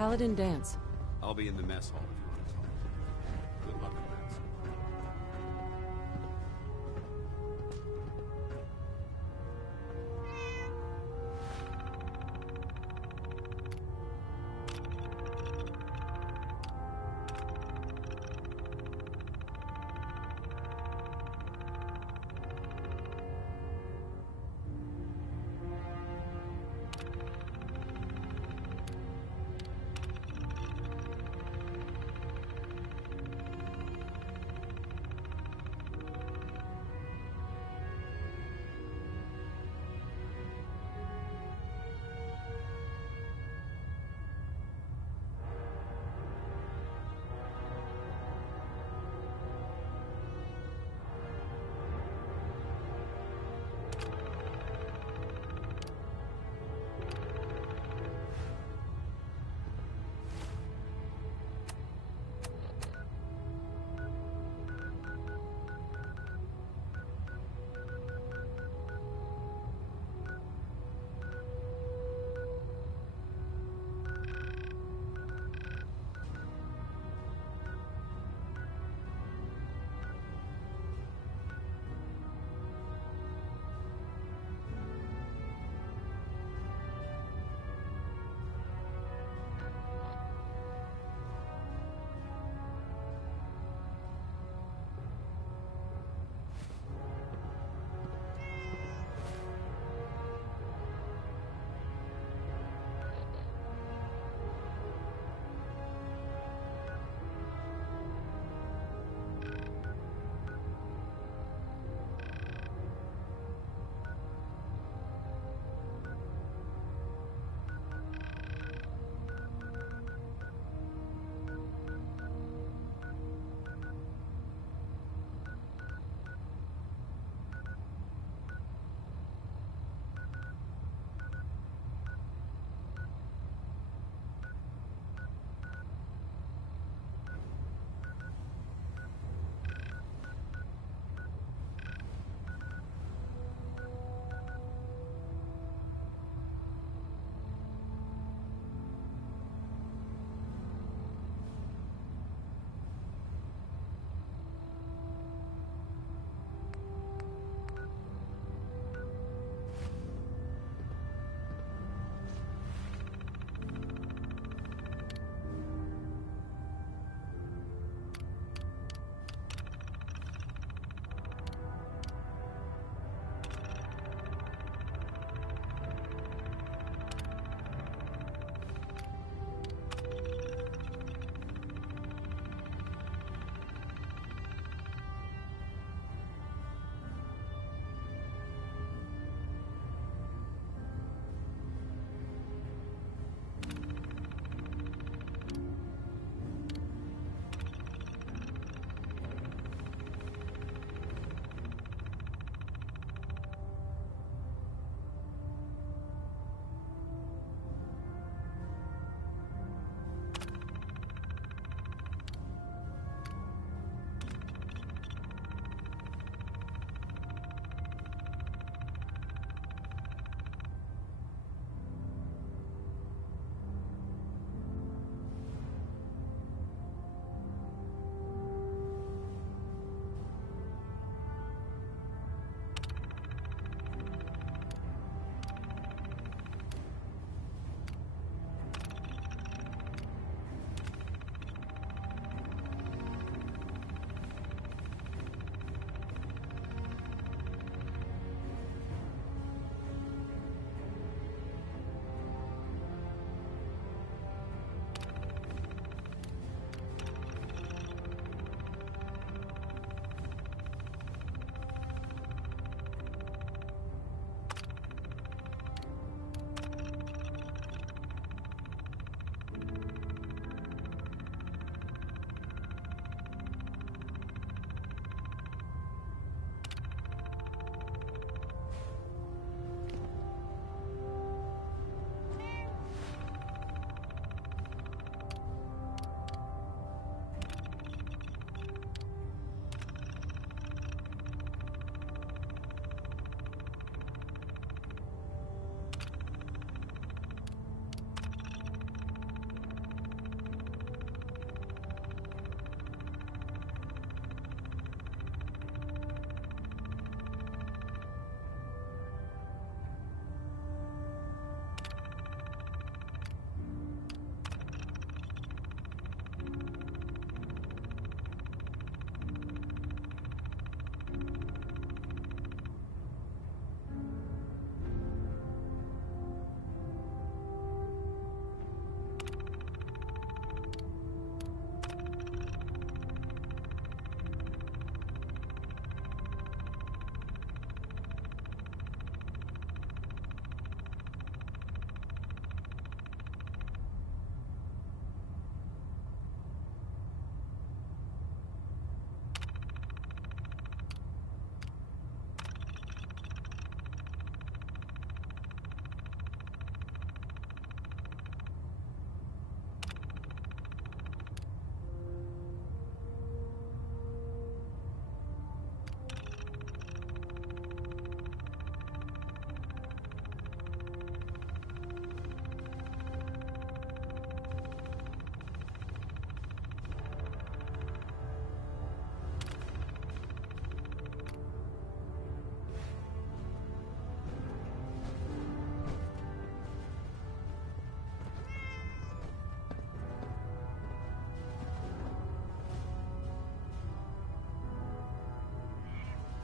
Paladin dance. I'll be in the mess hall if you want to talk. Good luck with that.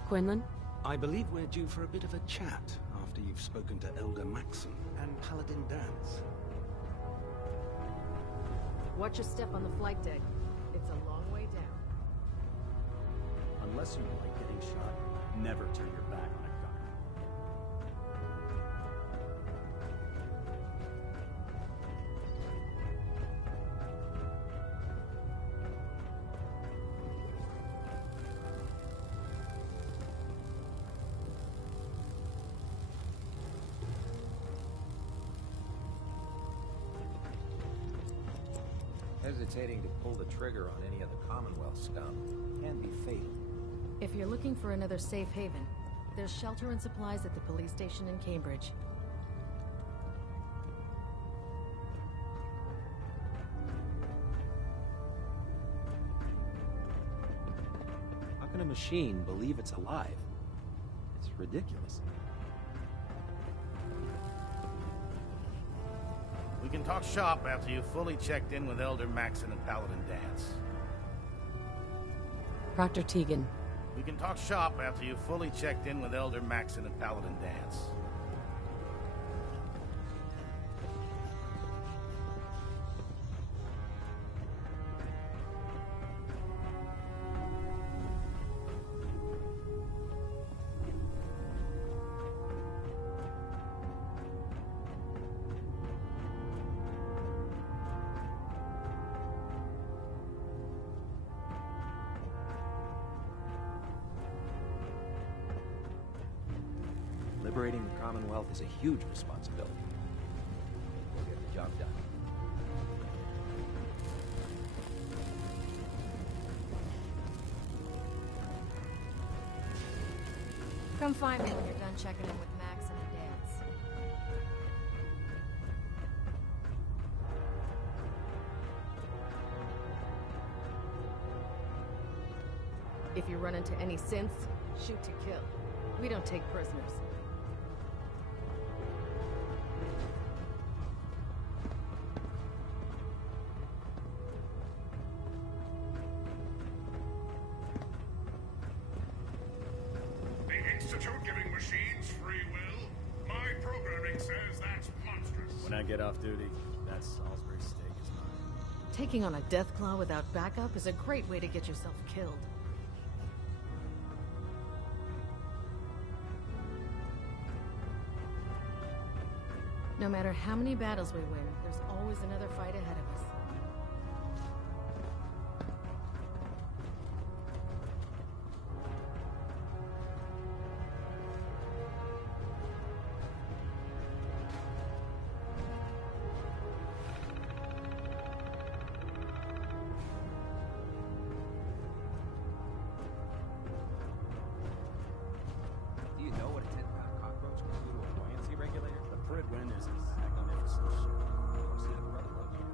Quinlan? I believe we're due for a bit of a chat after you've spoken to Elder Maxon and Paladin Dance. Watch your step on the flight deck. It's a long way down. Unless you like getting shot, never turn your back on a gun. Hesitating to pull the trigger on any of the Commonwealth scum can be fatal. If you're looking for another safe haven, there's shelter and supplies at the police station in Cambridge. How can a machine believe it's alive? It's ridiculous. We can talk shop after you've fully checked in with Elder Maxon and Paladin Dance. Proctor Tegan. We can talk shop after you've fully checked in with Elder Maxon and Paladin Dance. Liberating the Commonwealth is a huge responsibility. We'll get the job done. Come find me when you're done checking in with Max and Dance. If you run into any synths, shoot to kill. We don't take prisoners. Institute giving machines free will? My programming says that's monstrous. When I get off duty, that Salisbury steak is mine. Taking on a Deathclaw without backup is a great way to get yourself killed. No matter how many battles we win, there's always another fight ahead of us. Do you know what a 10-pound cockroach can do to a buoyancy regulator? The Pridwin is a magnificent ship. I'll see the brother love you.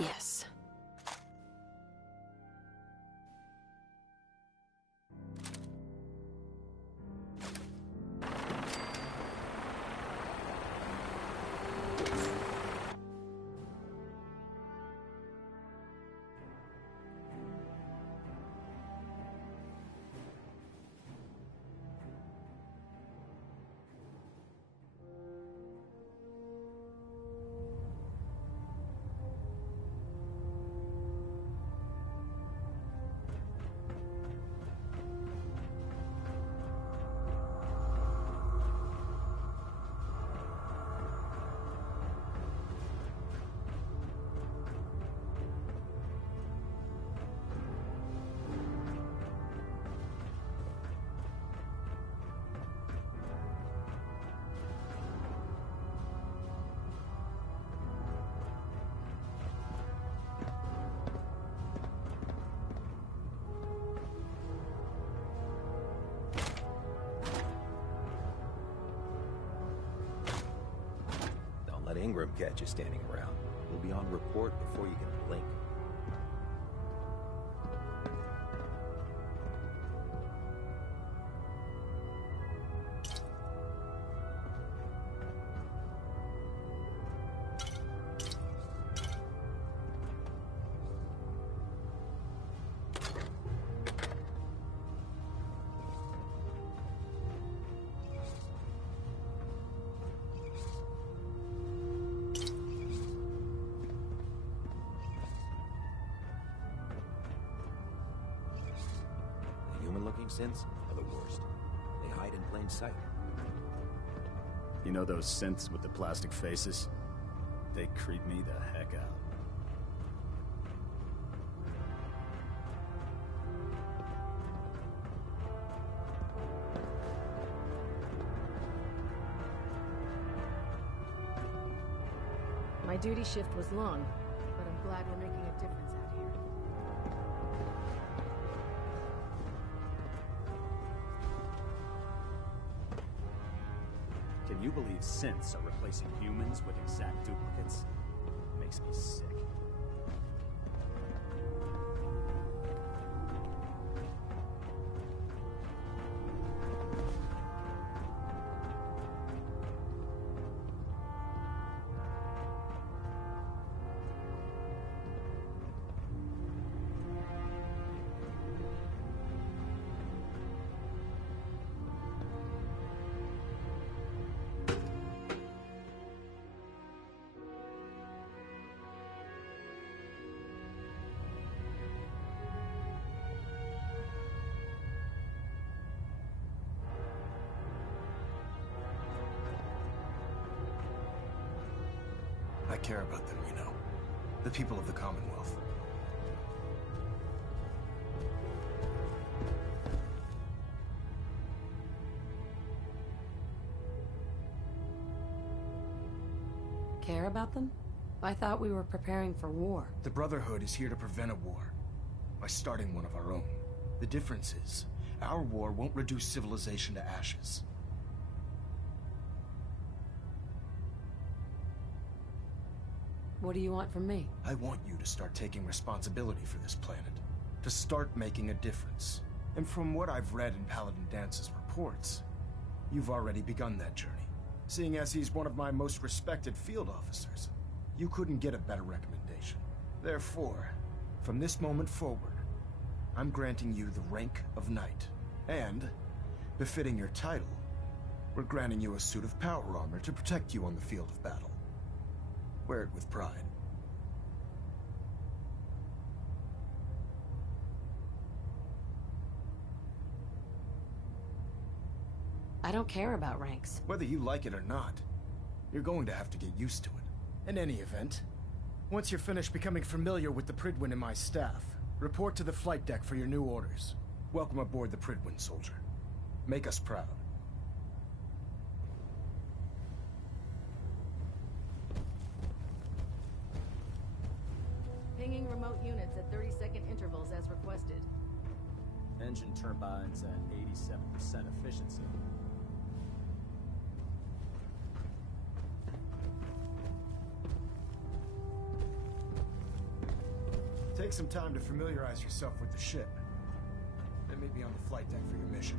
Yes. Let Ingram catch you standing around. You'll be on report before you can blink. Human-looking synths are the worst. They hide in plain sight. You know those synths with the plastic faces? They creep me the heck out. My duty shift was long, but I'm glad we're making a difference out here. Can you believe synths are replacing humans with exact duplicates? Makes me sick. I care about them, you know. The people of the Commonwealth. Care about them? I thought we were preparing for war. The Brotherhood is here to prevent a war, by starting one of our own. The difference is, our war won't reduce civilization to ashes. What do you want from me? I want you to start taking responsibility for this planet. To start making a difference. And from what I've read in Paladin Dance's reports, you've already begun that journey. Seeing as he's one of my most respected field officers, you couldn't get a better recommendation. Therefore, from this moment forward, I'm granting you the rank of Knight. And, befitting your title, we're granting you a suit of power armor to protect you on the field of battle. Wear it with pride. I don't care about ranks. Whether you like it or not, you're going to have to get used to it. In any event, once you're finished becoming familiar with the Pridwin and my staff, report to the flight deck for your new orders. Welcome aboard the Pridwin, soldier. Make us proud. Pinging remote units at 30-second intervals as requested. Engine turbines at 87% efficiency. Take some time to familiarize yourself with the ship. Then meet me on the flight deck for your mission.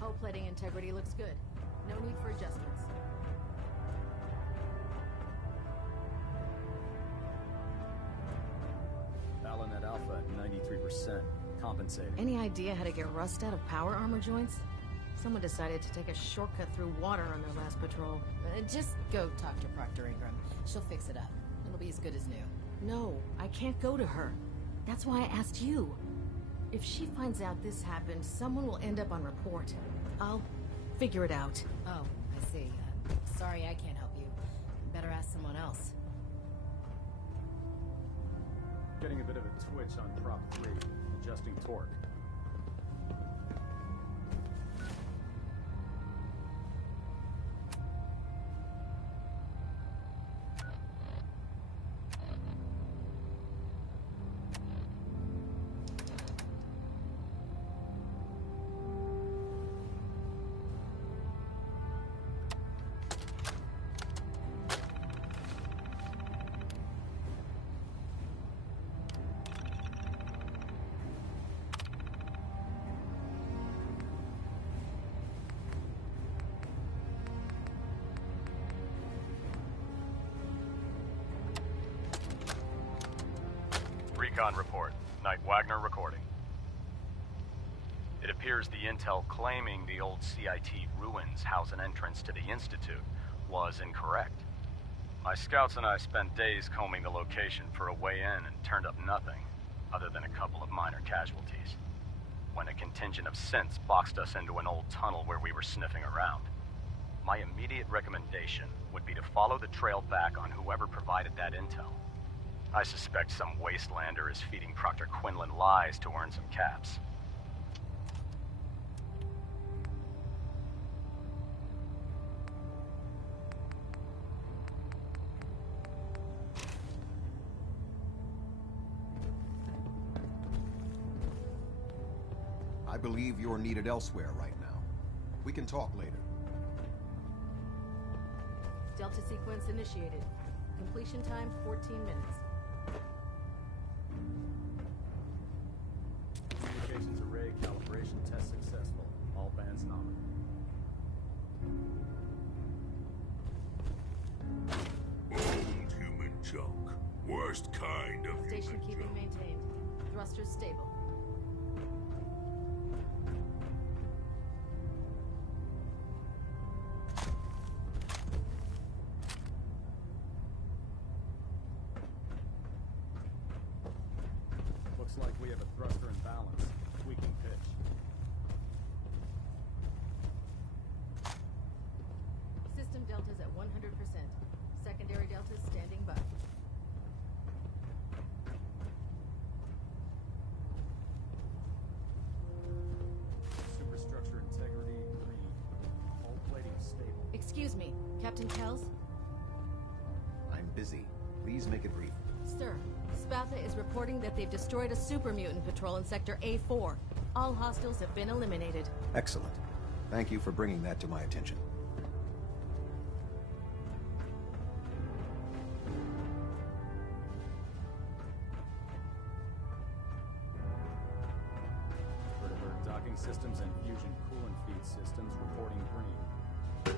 Hull plating integrity looks good. No need for adjustments. Balinette Alpha at 93%. Compensating. Any idea how to get rust out of power armor joints? Someone decided to take a shortcut through water on their last patrol. Just go talk to Proctor Ingram. She'll fix it up. It'll be as good as new. No, I can't go to her. That's why I asked you. If she finds out this happened, someone will end up on report. I'll figure it out. Oh, I see. Sorry I can't help you. Better ask someone else. Getting a bit of a twitch on prop 3. Adjusting torque. Recon report. Knight Wagner recording. It appears the intel claiming the old CIT ruins house an entrance to the Institute was incorrect. My scouts and I spent days combing the location for a way in and turned up nothing, other than a couple of minor casualties. When a contingent of synths boxed us into an old tunnel where we were sniffing around. My immediate recommendation would be to follow the trail back on whoever provided that intel. I suspect some wastelander is feeding Proctor Quinlan lies to earn some caps. I believe you're needed elsewhere right now. We can talk later. Delta sequence initiated. Completion time 14 minutes. Communications array calibration test successful. All bands nominal. Old human junk. Worst kind of Station human keeping junk. maintained. Thrusters stable. Looks like we have a thruster imbalance. Tweaking pitch. System deltas at 100%. Secondary deltas standing by. Superstructure integrity green. All plating stable. Excuse me, Captain Kells? I'm busy. Please make it brief. Sir, Spatha is reporting that they've destroyed a super mutant patrol in Sector A4. All hostiles have been eliminated. Excellent. Thank you for bringing that to my attention. Vertibird docking systems and fusion coolant feed systems reporting green.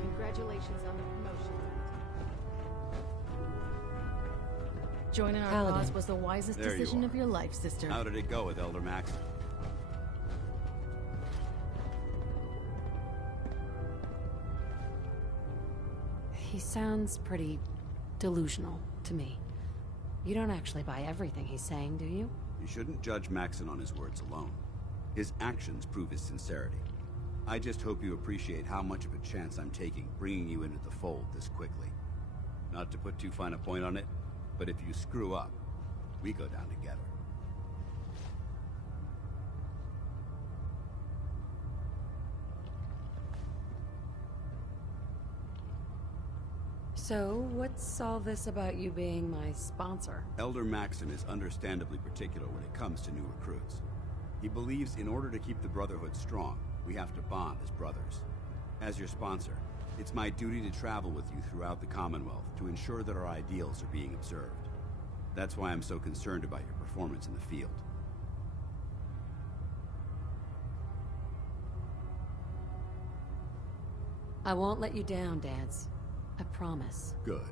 Congratulations on the promotion. Joining our Paladin. cause was the wisest There you decision are. of your life, sister. How did it go with Elder Max? He sounds pretty delusional to me. You don't actually buy everything he's saying, do you? You shouldn't judge Maxon on his words alone. His actions prove his sincerity. I just hope you appreciate how much of a chance I'm taking bringing you into the fold this quickly. Not to put too fine a point on it, but if you screw up, we go down together. So, what's all this about you being my sponsor? Elder Maxon is understandably particular when it comes to new recruits. He believes in order to keep the Brotherhood strong, we have to bond as brothers. As your sponsor, it's my duty to travel with you throughout the Commonwealth to ensure that our ideals are being observed. That's why I'm so concerned about your performance in the field. I won't let you down, Dance. I promise. Good.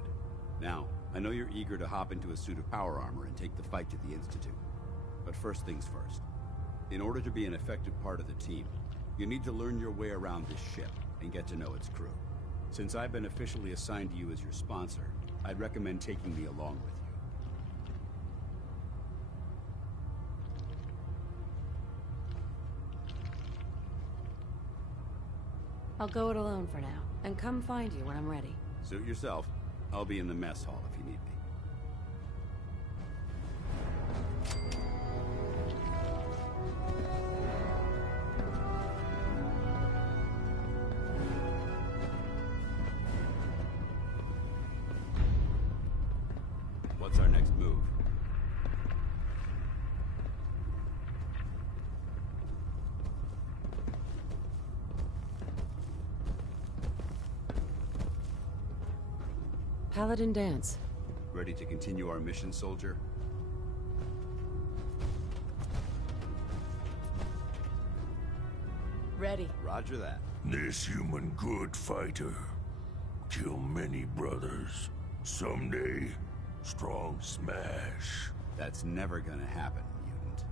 Now, I know you're eager to hop into a suit of power armor and take the fight to the Institute. But first things first. In order to be an effective part of the team, you need to learn your way around this ship and get to know its crew. Since I've been officially assigned to you as your sponsor, I'd recommend taking me along with you. I'll go it alone for now, and come find you when I'm ready. Suit yourself. I'll be in the mess hall if you need me. What's our next move? Paladin Dance. Ready to continue our mission, soldier? Ready. Roger that. This human good fighter kill many brothers. Someday, strong smash. That's never gonna happen, mutant.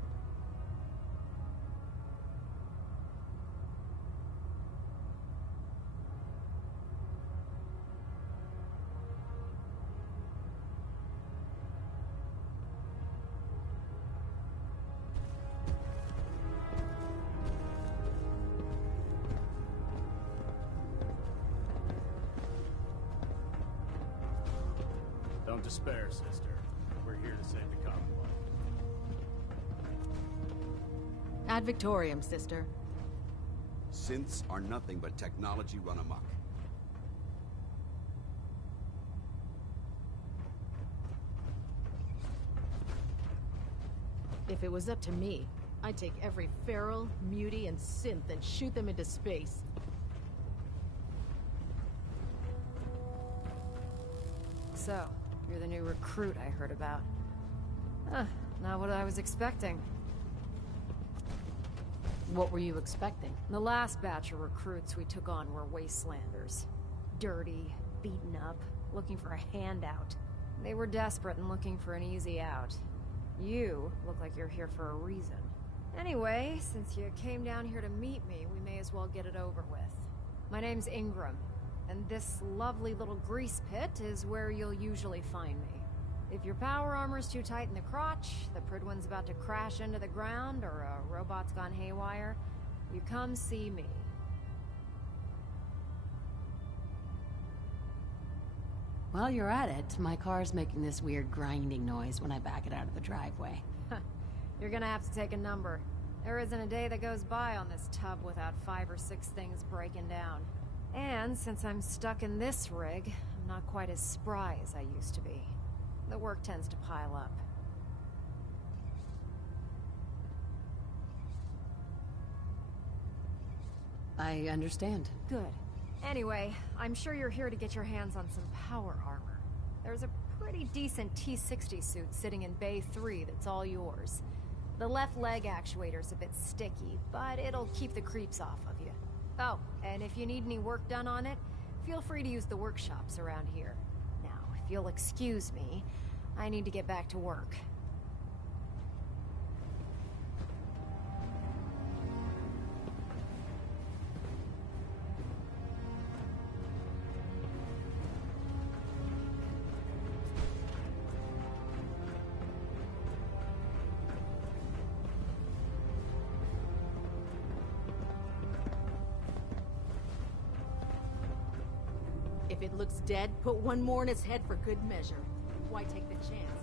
Don't despair, sister. We're here to save the Commonwealth. Ad Victoriam, sister. Synths are nothing but technology run amok. If it was up to me, I'd take every feral, mutie, and synth and shoot them into space. So, you're the new recruit I heard about. Not what I was expecting. What were you expecting? The last batch of recruits we took on were wastelanders. Dirty, beaten up, looking for a handout. They were desperate and looking for an easy out. You look like you're here for a reason. Anyway, since you came down here to meet me, we may as well get it over with. My name's Ingram, and this lovely little grease pit is where you'll usually find me. If your power armor's too tight in the crotch, the Pridwin's about to crash into the ground, or a robot's gone haywire, you come see me. While you're at it, my car's making this weird grinding noise when I back it out of the driveway. You're gonna have to take a number. There isn't a day that goes by on this tub without 5 or 6 things breaking down. And since I'm stuck in this rig, I'm not quite as spry as I used to be. The work tends to pile up. I understand. Good. Anyway, I'm sure you're here to get your hands on some power armor. There's a pretty decent T-60 suit sitting in Bay 3 that's all yours. The left leg actuator's a bit sticky, but it'll keep the creeps off of you. Oh, and if you need any work done on it, feel free to use the workshops around here. Now, if you'll excuse me, I need to get back to work. If it looks dead, put one more in its head for good measure. Why take the chance?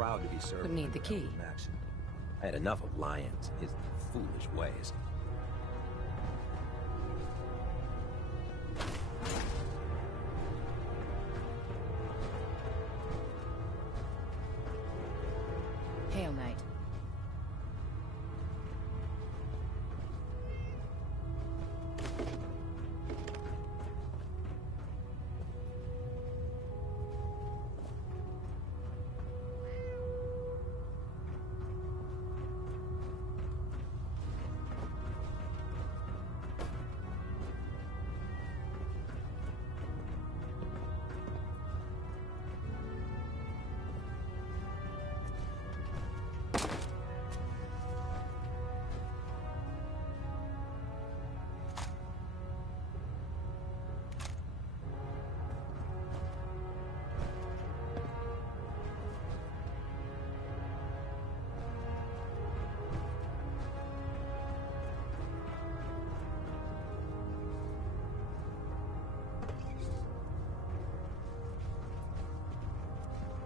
proud to be serving. But need the key. Maxon. I had enough of Lyons, his foolish ways. Hail, Knight.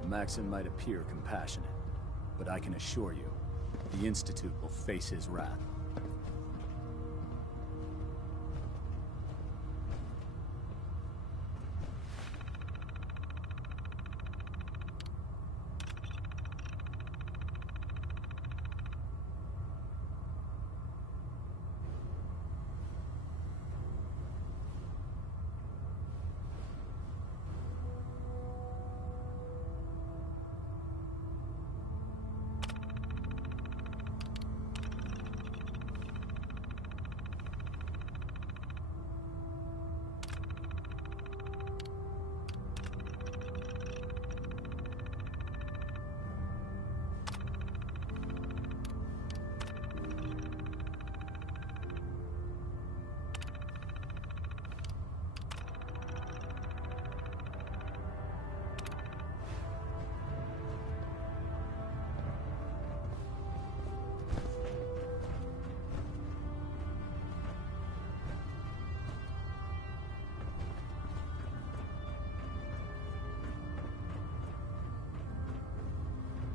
Maxon might appear compassionate, but I can assure you, the Institute will face his wrath.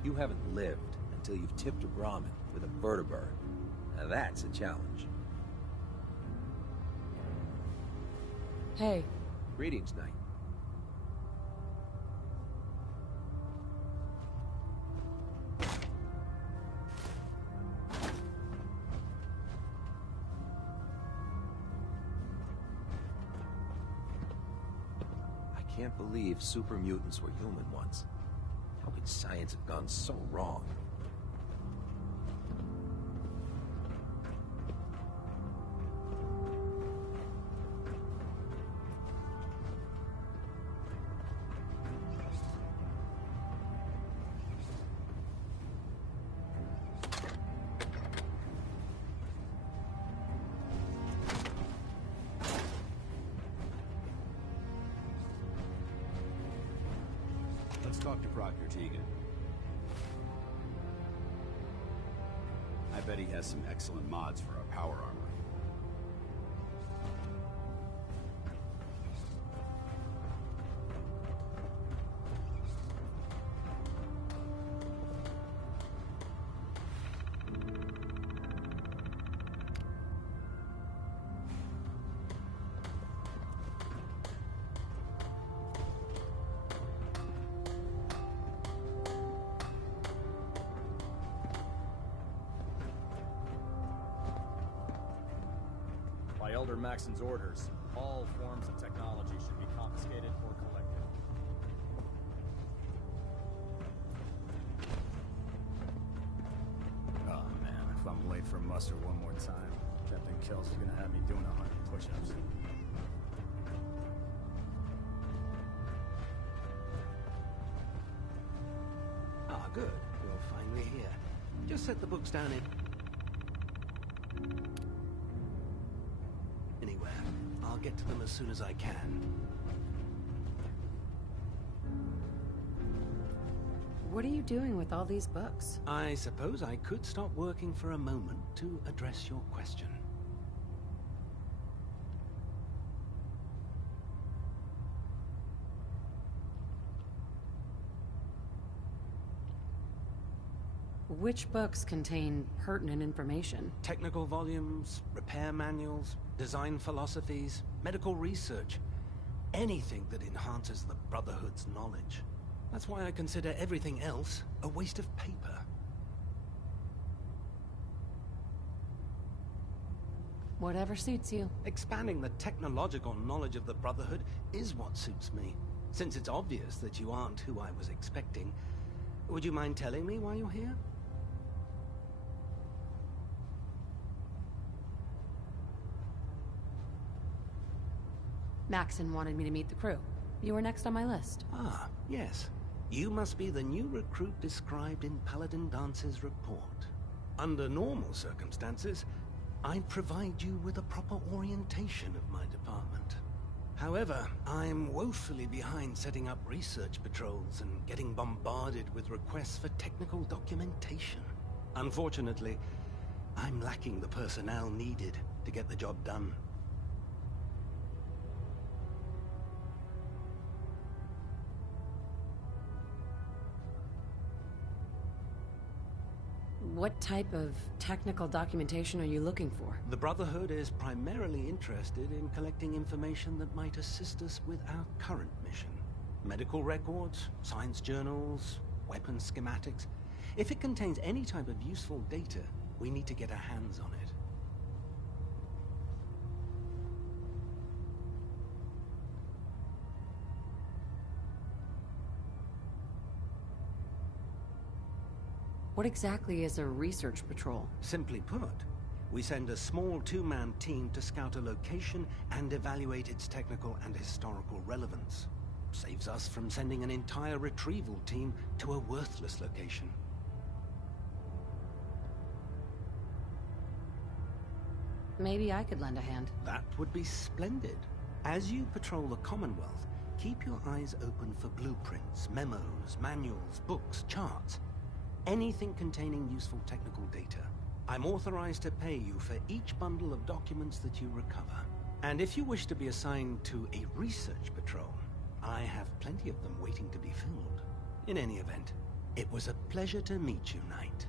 You haven't lived until you've tipped a Brahmin with a vertibird. Now that's a challenge. Hey. Greetings, Knight. I can't believe super mutants were human once. How could science have gone so wrong? Let's talk to Proctor Tegan. I bet he has some excellent mods for our power armor. By Elder Maxon's orders, all forms of technology should be confiscated or collected. Oh man, if I'm late for muster one more time, Captain Kelsey's gonna have me doing 100 push-ups. Ah, good. You're finally here. Just set the books down in... Anywhere. I'll get to them as soon as I can. What are you doing with all these books? I suppose I could stop working for a moment to address your question. Which books contain pertinent information? Technical volumes, repair manuals, design philosophies, medical research. Anything that enhances the Brotherhood's knowledge. That's why I consider everything else a waste of paper. Whatever suits you. Expanding the technological knowledge of the Brotherhood is what suits me. Since it's obvious that you aren't who I was expecting, would you mind telling me why you're here? Maxon wanted me to meet the crew. You were next on my list. Ah, yes. You must be the new recruit described in Paladin Dance's report. Under normal circumstances, I'd provide you with a proper orientation of my department. However, I'm woefully behind setting up research patrols and getting bombarded with requests for technical documentation. Unfortunately, I'm lacking the personnel needed to get the job done. What type of technical documentation are you looking for? The Brotherhood is primarily interested in collecting information that might assist us with our current mission. Medical records, science journals, weapons schematics. If it contains any type of useful data, we need to get our hands on it. What exactly is a research patrol? Simply put, we send a small two-man team to scout a location and evaluate its technical and historical relevance. Saves us from sending an entire retrieval team to a worthless location. Maybe I could lend a hand. That would be splendid. As you patrol the Commonwealth, keep your eyes open for blueprints, memos, manuals, books, charts. Anything containing useful technical data. I'm authorized to pay you for each bundle of documents that you recover. And if you wish to be assigned to a research patrol, I have plenty of them waiting to be filled. In any event, it was a pleasure to meet you, Knight.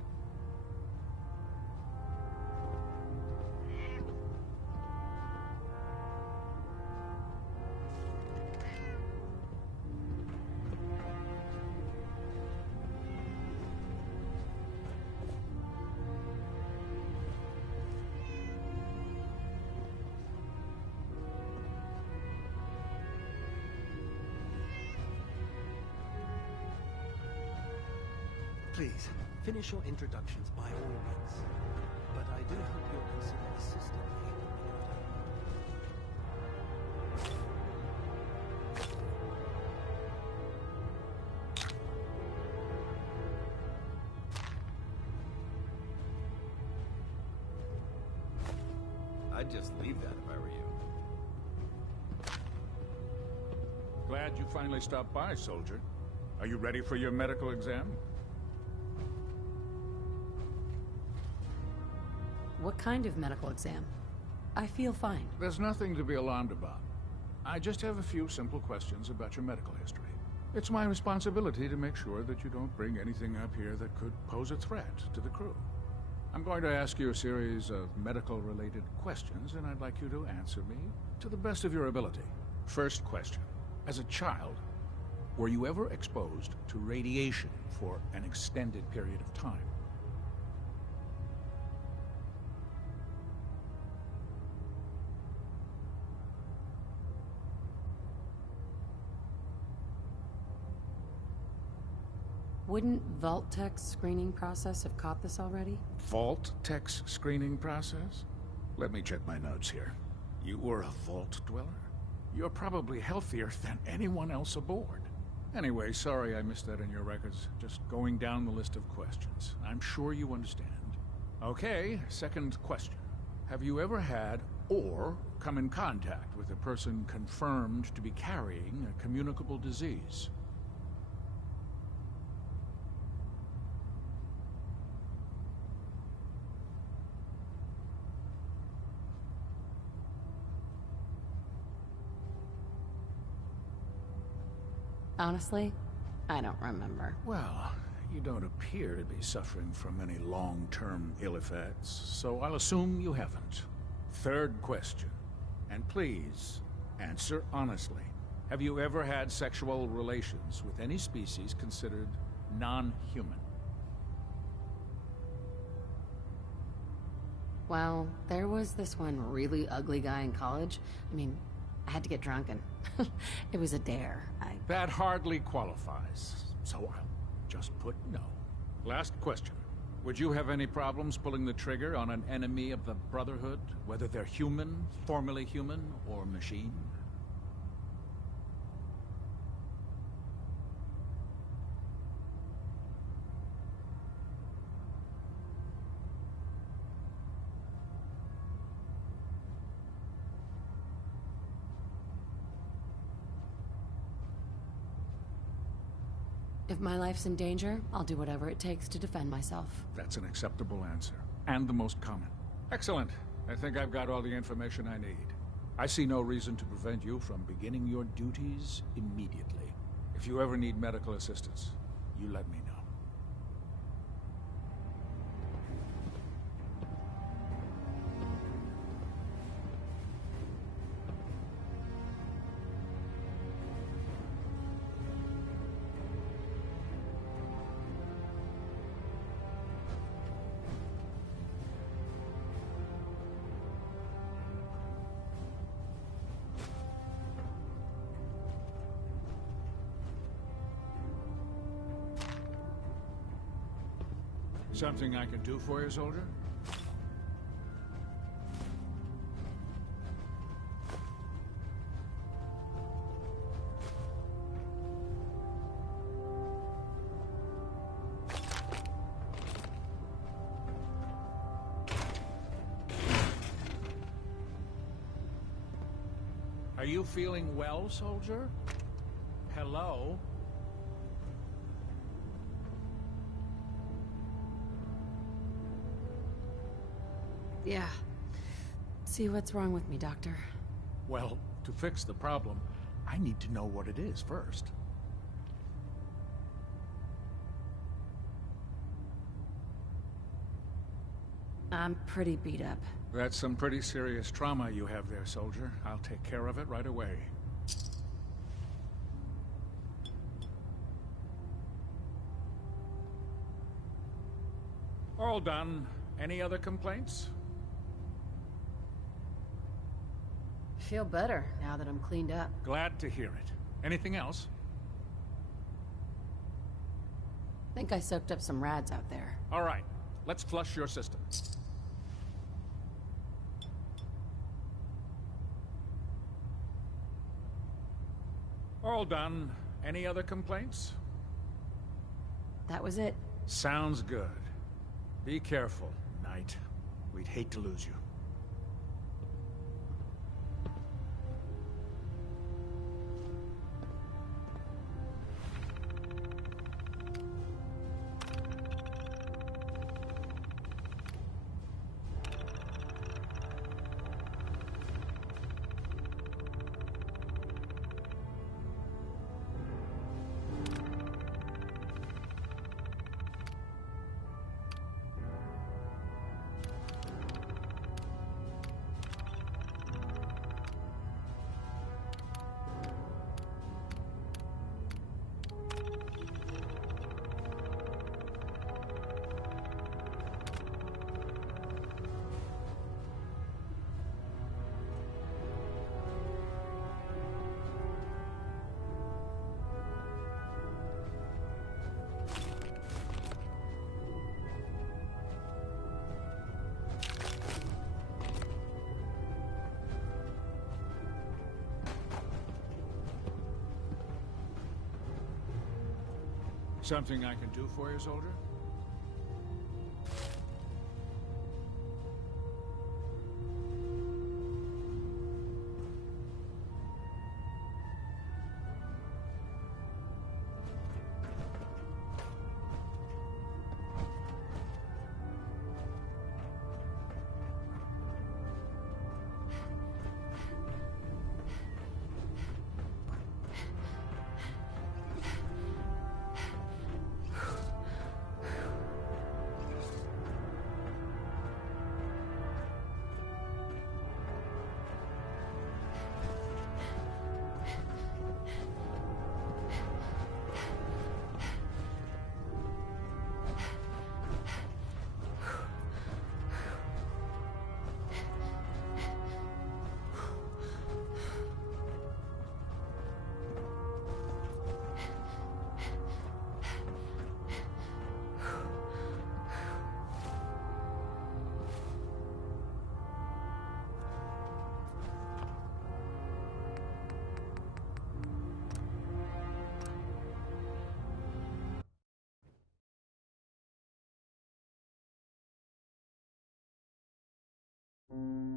Please, finish your introductions by all means. But I do hope you'll consider assisting me. I'd just leave that if I were you. Glad you finally stopped by, soldier. Are you ready for your medical exam? What kind of medical exam? I feel fine. There's nothing to be alarmed about. I just have a few simple questions about your medical history. It's my responsibility to make sure that you don't bring anything up here that could pose a threat to the crew. I'm going to ask you a series of medical-related questions, and I'd like you to answer me to the best of your ability. First question. As a child, were you ever exposed to radiation for an extended period of time? Wouldn't Vault-Tech's screening process have caught this already? Vault-Tech's screening process? Let me check my notes here. You were a Vault Dweller? You're probably healthier than anyone else aboard. Anyway, sorry I missed that in your records. Just going down the list of questions. I'm sure you understand. Okay, second question. Have you ever had or come in contact with a person confirmed to be carrying a communicable disease? Honestly, I don't remember. Well, You don't appear to be suffering from any long-term ill effects, so I'll assume you haven't. Third question, and please, answer honestly. Have you ever had sexual relations with any species considered non-human? Well, there was this one really ugly guy in college. I mean, I had to get drunk and it was a dare. That hardly qualifies, so I'll just put no. Last question. Would you have any problems pulling the trigger on an enemy of the Brotherhood, whether they're human, formerly human, or machine? If my life's in danger, I'll do whatever it takes to defend myself. That's an acceptable answer, and the most common. Excellent. I think I've got all the information I need. I see no reason to prevent you from beginning your duties immediately. If you ever need medical assistance, you let me know. Something I can do for you, soldier? Are you feeling well, soldier? Hello? Yeah. See what's wrong with me, Doctor. Well, to fix the problem, I need to know what it is first. I'm pretty beat up. That's some pretty serious trauma you have there, soldier. I'll take care of it right away. All done. Any other complaints? Feel better now that I'm cleaned up. Glad to hear it. Anything else? Think I soaked up some rads out there. All right. Let's flush your system. All done. Any other complaints? That was it. Sounds good. Be careful, Knight. We'd hate to lose you. Something I can do for you, soldier? you.